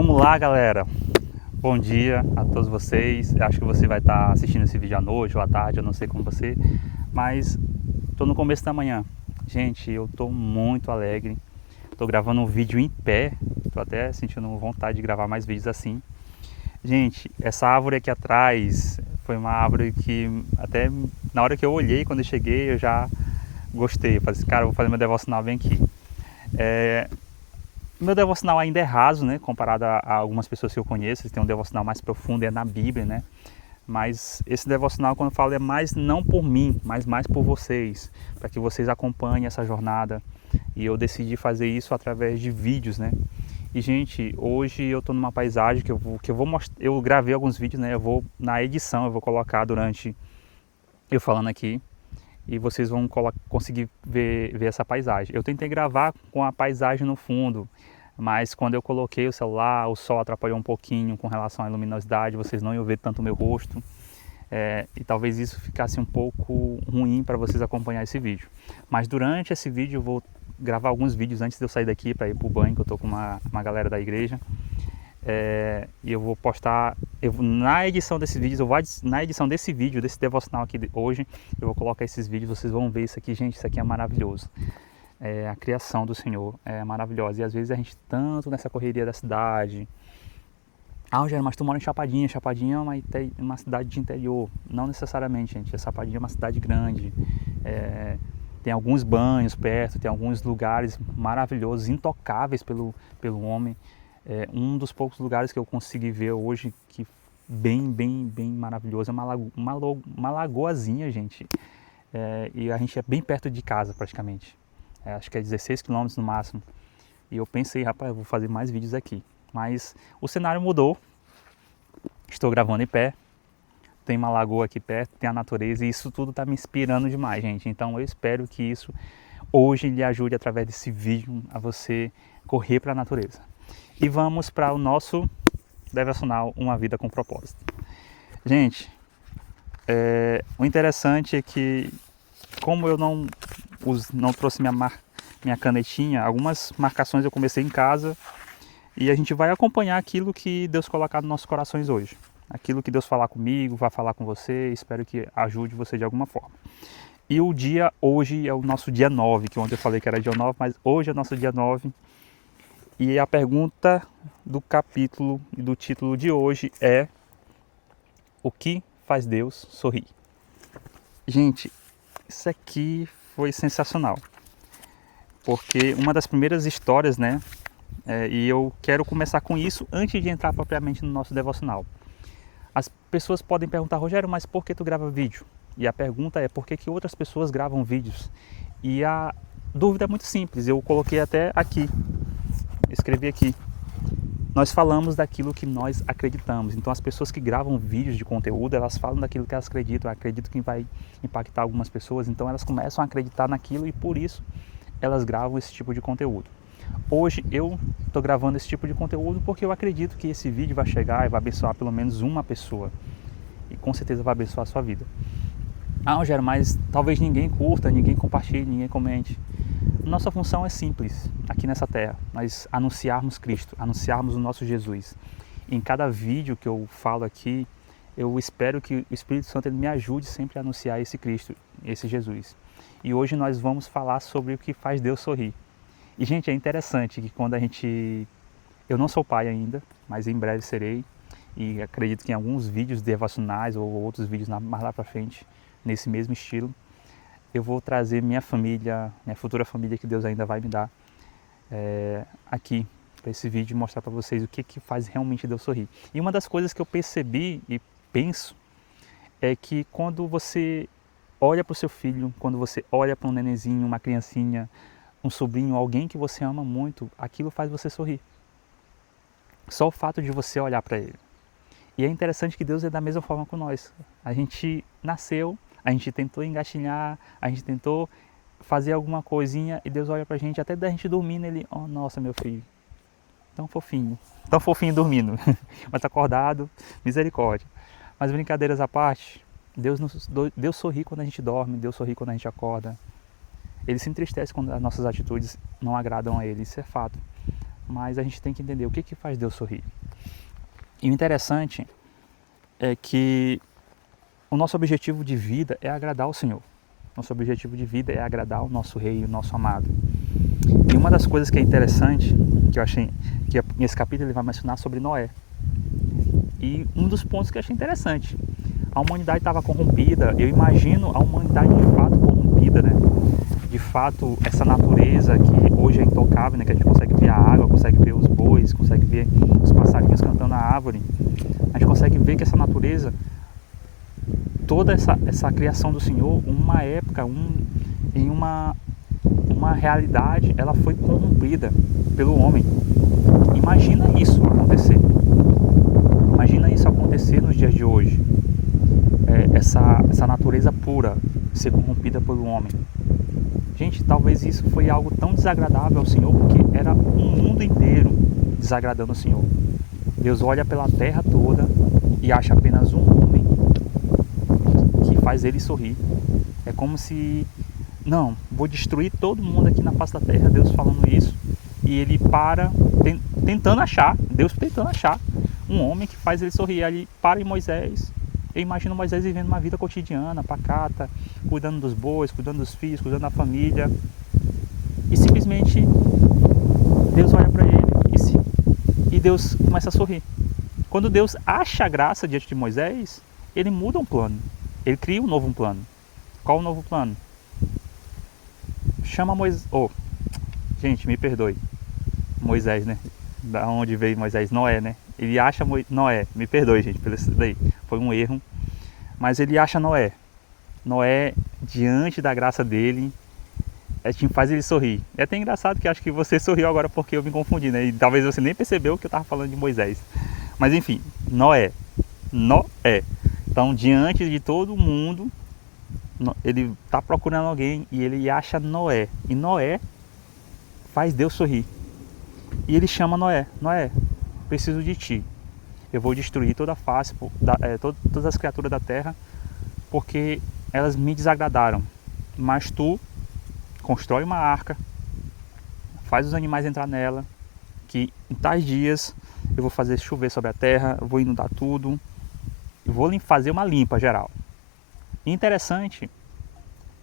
Vamos lá, galera. Bom dia a todos vocês. Eu acho que você vai estar assistindo esse vídeo à noite ou à tarde, eu não sei como você, mas estou no começo da manhã. Gente, eu estou muito alegre. Estou gravando um vídeo em pé. Estou até sentindo vontade de gravar mais vídeos assim. Gente, essa árvore aqui atrás foi uma árvore que até na hora que eu olhei, quando eu cheguei, eu já gostei. Eu falei assim, cara, eu vou fazer meu devocional bem aqui. Meu devocional ainda é raso, né? Comparado a algumas pessoas que eu conheço, eles têm um devocional mais profundo, é na Bíblia, né? Mas esse devocional, quando eu falo, é mais não por mim, mas mais por vocês, para que vocês acompanhem essa jornada. E eu decidi fazer isso através de vídeos, né? E, gente, hoje eu tô numa paisagem que eu vou mostrar. Eu gravei alguns vídeos, né? Eu vou, na edição, eu vou colocar durante eu falando aqui. E vocês vão conseguir ver essa paisagem. Eu tentei gravar com a paisagem no fundo, mas quando eu coloquei o celular, o sol atrapalhou um pouquinho com relação à luminosidade, vocês não iam ver tanto o meu rosto. E talvez isso ficasse um pouco ruim para vocês acompanhar esse vídeo. Mas durante esse vídeo eu vou gravar alguns vídeos antes de eu sair daqui para ir para o banho, que eu estou com uma galera da igreja. E eu vou postar na edição desses vídeos, na edição desse vídeo, desse devocional aqui hoje, eu vou colocar esses vídeos, vocês vão ver isso aqui, gente, isso aqui é maravilhoso. A criação do Senhor é maravilhosa, e às vezes a gente tanto nessa correria da cidade. Rogério, mas tu mora em Chapadinha, Chapadinha é uma cidade de interior. Não necessariamente, gente, Chapadinha é uma cidade grande, tem alguns banhos perto, tem alguns lugares maravilhosos, intocáveis pelo homem. Um dos poucos lugares que eu consegui ver hoje que bem maravilhoso é uma lagoazinha, gente. E a gente é bem perto de casa praticamente. Acho que é 16 quilômetros no máximo. E eu pensei, rapaz, eu vou fazer mais vídeos aqui. Mas o cenário mudou. Estou gravando em pé. Tem uma lagoa aqui perto, tem a natureza e isso tudo está me inspirando demais, gente. Então eu espero que isso hoje lhe ajude através desse vídeo a você correr para a natureza. E vamos para o nosso devocional Uma Vida com Propósito. Gente, o interessante é que, como eu não trouxe minha canetinha, algumas marcações eu comecei em casa e a gente vai acompanhar aquilo que Deus colocar nos nossos corações hoje. Aquilo que Deus falar comigo, vai falar com você, espero que ajude você de alguma forma. E o dia hoje é o nosso dia 9, que ontem eu falei que era dia 9, mas hoje é o nosso dia 9. E a pergunta do capítulo e do título de hoje é: o que faz Deus sorrir? Gente, isso aqui foi sensacional, porque uma das primeiras histórias, né? E eu quero começar com isso antes de entrar propriamente no nosso devocional. As pessoas podem perguntar: Rogério, mas por que tu grava vídeo? E a pergunta é: por que outras pessoas gravam vídeos? E a dúvida é muito simples, eu coloquei até aqui. Escrevi aqui: nós falamos daquilo que nós acreditamos. Então as pessoas que gravam vídeos de conteúdo, elas falam daquilo que elas acreditam que vai impactar algumas pessoas, então elas começam a acreditar naquilo e por isso elas gravam esse tipo de conteúdo. Hoje eu estou gravando esse tipo de conteúdo porque eu acredito que esse vídeo vai chegar e vai abençoar pelo menos uma pessoa, e com certeza vai abençoar a sua vida. Rogério, mas talvez ninguém curta, ninguém compartilhe, ninguém comente. Nossa função é simples aqui nessa terra, nós anunciarmos Cristo, anunciarmos o nosso Jesus. Em cada vídeo que eu falo aqui, eu espero que o Espírito Santo ele me ajude sempre a anunciar esse Cristo, esse Jesus. E hoje nós vamos falar sobre o que faz Deus sorrir. E, gente, é interessante que quando eu não sou pai ainda, mas em breve serei, e acredito que em alguns vídeos devocionais ou outros vídeos mais lá pra frente, nesse mesmo estilo, eu vou trazer minha família, minha futura família que Deus ainda vai me dar aqui para esse vídeo, mostrar para vocês o que faz realmente Deus sorrir. E uma das coisas que eu percebi e penso é que quando você olha para o seu filho, quando você olha para um nenenzinho, uma criancinha, um sobrinho, alguém que você ama muito, aquilo faz você sorrir. Só o fato de você olhar para ele. E é interessante que Deus é da mesma forma com nós. A gente nasceu, a gente tentou engatinhar, a gente tentou fazer alguma coisinha e Deus olha pra gente, até da gente dormindo, ele, oh, nossa, meu filho, tão fofinho dormindo, mas tá acordado, misericórdia. Mas brincadeiras à parte, Deus sorri quando a gente dorme, Deus sorri quando a gente acorda. Ele se entristece quando as nossas atitudes não agradam a Ele, isso é fato. mas a gente tem que entender o que faz Deus sorrir. E o interessante é que o nosso objetivo de vida é agradar o Senhor. Nosso objetivo de vida é agradar o nosso Rei, o nosso amado. E uma das coisas que é interessante, que eu achei que nesse capítulo ele vai mencionar sobre Noé. E um dos pontos que eu achei interessante, a humanidade estava corrompida. Eu imagino a humanidade de fato corrompida, né? De fato, essa natureza que hoje é intocável, né? Que a gente consegue ver a água, consegue ver os bois, consegue ver os passarinhos cantando na árvore. A gente consegue ver que essa natureza, toda essa criação do Senhor, uma época, em uma realidade, ela foi corrompida pelo homem. Imagina isso acontecer. Imagina isso acontecer nos dias de hoje. Essa natureza pura ser corrompida pelo homem. Gente, talvez isso foi algo tão desagradável ao Senhor, porque era um mundo inteiro desagradando o Senhor. Deus olha pela terra toda e acha apenas um homem que faz ele sorrir. É como se, não, vou destruir todo mundo aqui na face da terra, Deus falando isso, e ele para, tentando achar, Deus tentando achar um homem que faz ele sorrir. Ali para em Moisés. Eu imagino Moisés vivendo uma vida cotidiana, pacata, cuidando dos bois, cuidando dos filhos, cuidando da família. E simplesmente Deus olha para ele e Deus começa a sorrir. Quando Deus acha a graça diante de Moisés, ele muda um plano. Ele cria um novo plano. Qual o novo plano? Chama Moisés... gente, me perdoe. Moisés, né? Da onde veio Moisés? Noé, né? Ele acha Noé. Me perdoe, gente, pelo isso daí. Foi um erro. Mas ele acha Noé. Noé, diante da graça dele, faz ele sorrir. É até engraçado que acho que você sorriu agora porque eu me confundi, né? E talvez você nem percebeu que eu estava falando de Moisés. Mas enfim, Noé. Então, diante de todo mundo, ele está procurando alguém e ele acha Noé. E Noé faz Deus sorrir. E ele chama Noé. Noé, preciso de ti. Eu vou destruir toda a face, todas as criaturas da terra, porque elas me desagradaram. Mas tu constrói uma arca, faz os animais entrar nela, que em tais dias eu vou fazer chover sobre a terra, eu vou inundar tudo, eu vou fazer uma limpa geral. E interessante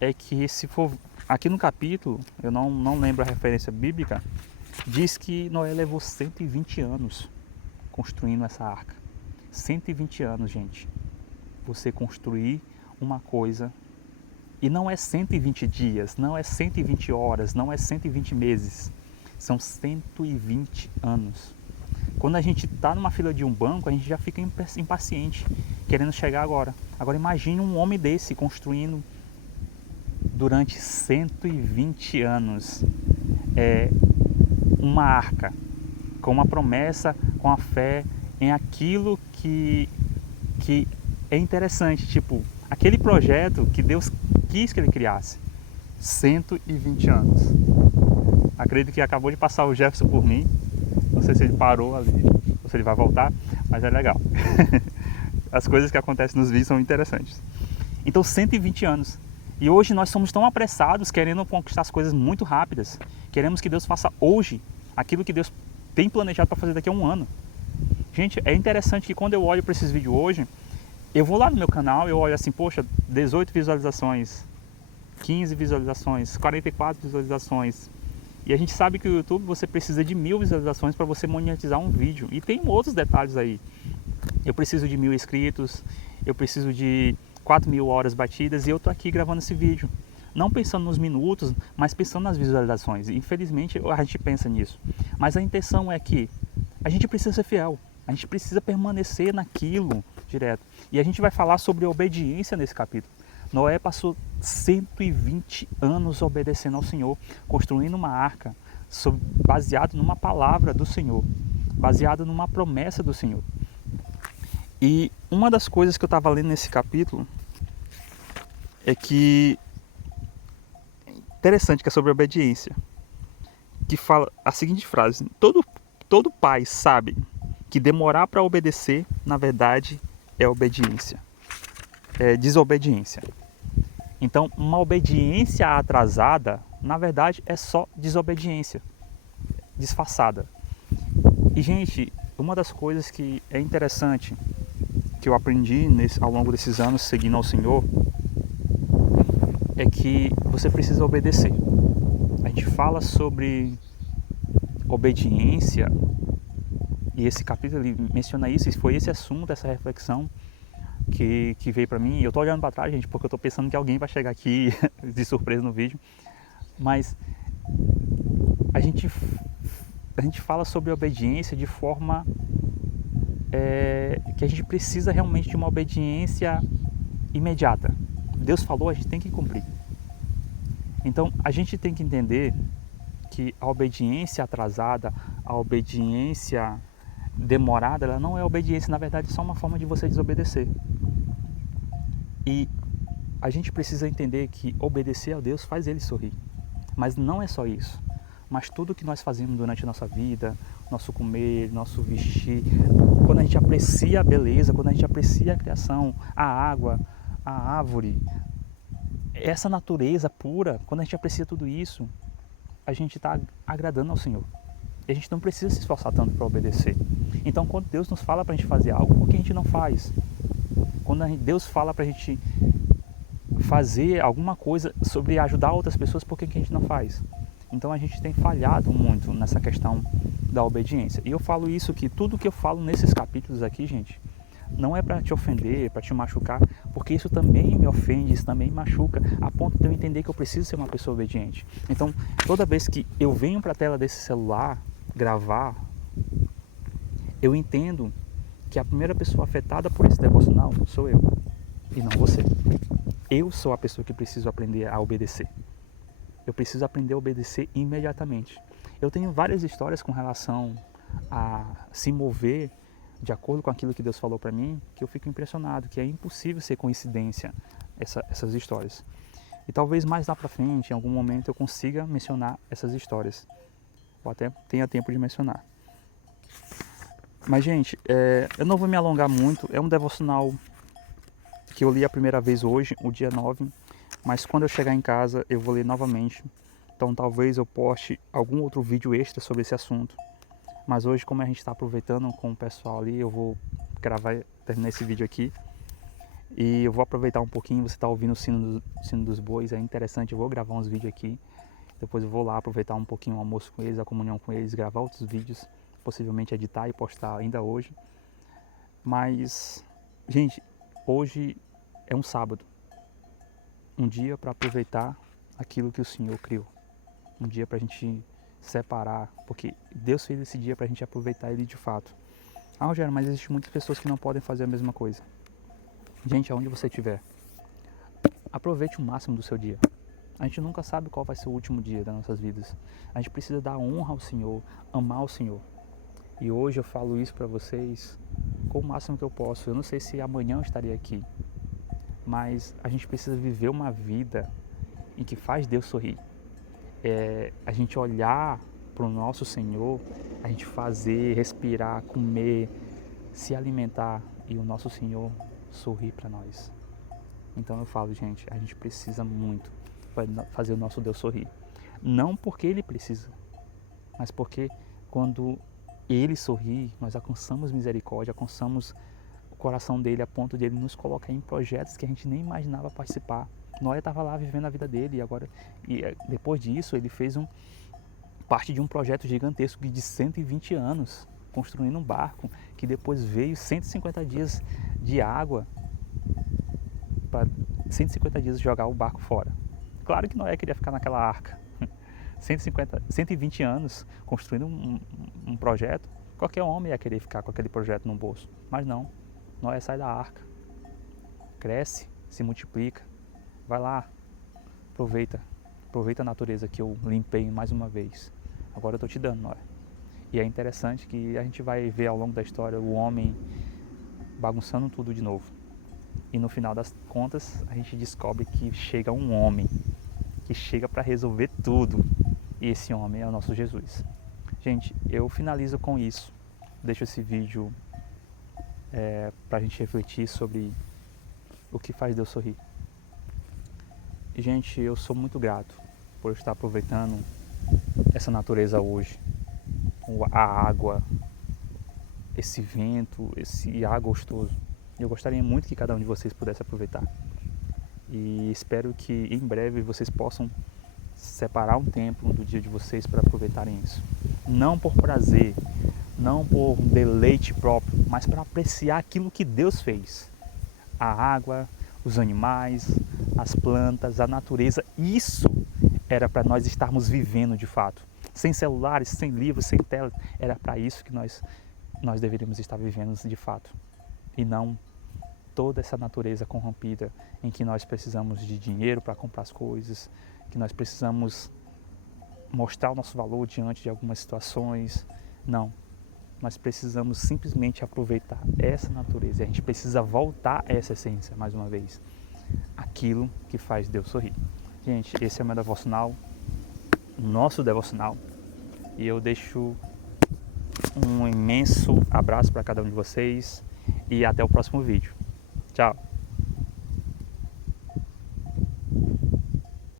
é que se for aqui no capítulo, eu não lembro a referência bíblica, diz que Noé levou 120 anos construindo essa arca. 120 anos, gente. Você construir uma coisa, e não é 120 dias, não é 120 horas, não é 120 meses. São 120 anos. Quando a gente está numa fila de um banco, a gente já fica impaciente, querendo chegar agora. Agora imagine um homem desse construindo durante 120 anos uma arca, com uma promessa, com a fé em aquilo que é interessante, tipo, aquele projeto que Deus quis que ele criasse. 120 anos. Acredito que acabou de passar o Jefferson por mim. Não sei se ele parou ali, ou se ele vai voltar, mas é legal. As coisas que acontecem nos vídeos são interessantes. Então, 120 anos. E hoje nós somos tão apressados, querendo conquistar as coisas muito rápidas. Queremos que Deus faça hoje aquilo que Deus tem planejado para fazer daqui a um ano. Gente, é interessante que quando eu olho para esses vídeos hoje, eu vou lá no meu canal, eu olho assim, poxa, 18 visualizações, 15 visualizações, 44 visualizações. E a gente sabe que o YouTube você precisa de 1000 visualizações para você monetizar um vídeo. E tem outros detalhes aí. Eu preciso de 1000 inscritos, eu preciso de 4000 horas batidas e eu tô aqui gravando esse vídeo. Não pensando nos minutos, mas pensando nas visualizações. Infelizmente a gente pensa nisso. Mas a intenção é que a gente precisa ser fiel. A gente precisa permanecer naquilo direto. E a gente vai falar sobre obediência nesse capítulo. Noé passou 120 anos obedecendo ao Senhor, construindo uma arca, baseado numa palavra do Senhor, baseado numa promessa do Senhor. E uma das coisas que eu estava lendo nesse capítulo é que interessante, que é sobre obediência, que fala a seguinte frase: todo pai sabe que demorar para obedecer, na verdade, é obediência, é desobediência. Então, uma obediência atrasada, na verdade, é só desobediência disfarçada. E, gente, uma das coisas que é interessante, que eu aprendi ao longo desses anos seguindo ao Senhor, é que você precisa obedecer. A gente fala sobre obediência, e esse capítulo ele menciona isso, e foi esse assunto, essa reflexão que veio pra mim. Eu tô olhando pra trás, gente, porque eu tô pensando que alguém vai chegar aqui de surpresa no vídeo, mas a gente fala sobre obediência de forma que a gente precisa realmente de uma obediência imediata. Deus falou, a gente tem que cumprir. Então a gente tem que entender que a obediência atrasada, a obediência demorada, ela não é obediência, na verdade é só uma forma de você desobedecer. E a gente precisa entender que obedecer a Deus faz Ele sorrir. Mas não é só isso. Mas tudo que nós fazemos durante a nossa vida, nosso comer, nosso vestir, quando a gente aprecia a beleza, quando a gente aprecia a criação, a água, a árvore, essa natureza pura, quando a gente aprecia tudo isso, a gente está agradando ao Senhor. E a gente não precisa se esforçar tanto para obedecer. Então, quando Deus nos fala para a gente fazer algo, por que a gente não faz? Quando Deus fala para a gente fazer alguma coisa sobre ajudar outras pessoas, por que a gente não faz? Então a gente tem falhado muito nessa questão da obediência. E eu falo isso, que tudo que eu falo nesses capítulos aqui, gente, não é para te ofender, para te machucar, porque isso também me ofende, isso também me machuca, a ponto de eu entender que eu preciso ser uma pessoa obediente. Então, toda vez que eu venho para a tela desse celular gravar, eu entendo que a primeira pessoa afetada por esse devocional sou eu, e não você. Eu sou a pessoa que preciso aprender a obedecer. Eu preciso aprender a obedecer imediatamente. Eu tenho várias histórias com relação a se mover de acordo com aquilo que Deus falou para mim, que eu fico impressionado, que é impossível ser coincidência essas histórias. E talvez mais lá para frente, em algum momento, eu consiga mencionar essas histórias. Ou até tenha tempo de mencionar. Mas, gente, eu não vou me alongar muito. É um devocional que eu li a primeira vez hoje, o dia 9. Mas quando eu chegar em casa, eu vou ler novamente. Então talvez eu poste algum outro vídeo extra sobre esse assunto. Mas hoje, como a gente está aproveitando com o pessoal ali, eu vou terminar esse vídeo aqui. E eu vou aproveitar um pouquinho, você está ouvindo o sino dos bois, é interessante, eu vou gravar uns vídeos aqui. Depois eu vou lá aproveitar um pouquinho o almoço com eles, a comunhão com eles, gravar outros vídeos, possivelmente editar e postar ainda hoje. Mas, gente, hoje é um sábado. Um dia para aproveitar aquilo que o Senhor criou. Um dia para a gente separar, porque Deus fez esse dia para a gente aproveitar ele de fato. Ah, Rogério, mas existem muitas pessoas que não podem fazer a mesma coisa. Gente, aonde você estiver, aproveite o máximo do seu dia. A gente nunca sabe qual vai ser o último dia das nossas vidas. A gente precisa dar honra ao Senhor, amar o Senhor. E hoje eu falo isso para vocês com o máximo que eu posso. Eu não sei se amanhã eu estarei aqui, mas a gente precisa viver uma vida em que faz Deus sorrir. A gente olhar para o nosso Senhor, a gente fazer, respirar, comer, se alimentar e o nosso Senhor sorrir para nós. Então eu falo, gente, a gente precisa muito fazer o nosso Deus sorrir. Não porque Ele precisa, mas porque quando Ele sorri, nós alcançamos misericórdia, alcançamos o coração dele a ponto de Ele nos colocar em projetos que a gente nem imaginava participar. Noé estava lá vivendo a vida dele e depois disso ele fez parte de um projeto gigantesco de 120 anos, construindo um barco que depois veio 150 dias de água para 150 dias jogar o barco fora. Claro que Noé queria ficar naquela arca. 120 anos construindo um projeto, qualquer homem ia querer ficar com aquele projeto no bolso, mas não. Noé sai da arca, cresce, se multiplica, vai lá, aproveita a natureza que eu limpei mais uma vez. Agora eu estou te dando, Noé. E é interessante que a gente vai ver ao longo da história o homem bagunçando tudo de novo. E no final das contas a gente descobre que chega um homem que chega para resolver tudo. E esse homem é o nosso Jesus. Gente, eu finalizo com isso. Deixo esse vídeo para a gente refletir sobre o que faz Deus sorrir. E, gente, eu sou muito grato por estar aproveitando essa natureza hoje. A água, esse vento, esse ar gostoso. Eu gostaria muito que cada um de vocês pudesse aproveitar. E espero que em breve vocês possam separar um tempo do dia de vocês para aproveitarem isso. Não por prazer, não por deleite próprio, mas para apreciar aquilo que Deus fez. A água, os animais, as plantas, a natureza. Isso era para nós estarmos vivendo de fato. Sem celulares, sem livros, sem telas. Era para isso que nós deveríamos estar vivendo de fato. E não toda essa natureza corrompida em que nós precisamos de dinheiro para comprar as coisas, que nós precisamos mostrar o nosso valor diante de algumas situações. Não, nós precisamos simplesmente aproveitar essa natureza. A gente precisa voltar a essa essência, mais uma vez, aquilo que faz Deus sorrir. Gente, esse é o meu devocional, nosso devocional, e eu deixo um imenso abraço para cada um de vocês e até o próximo vídeo. Tchau!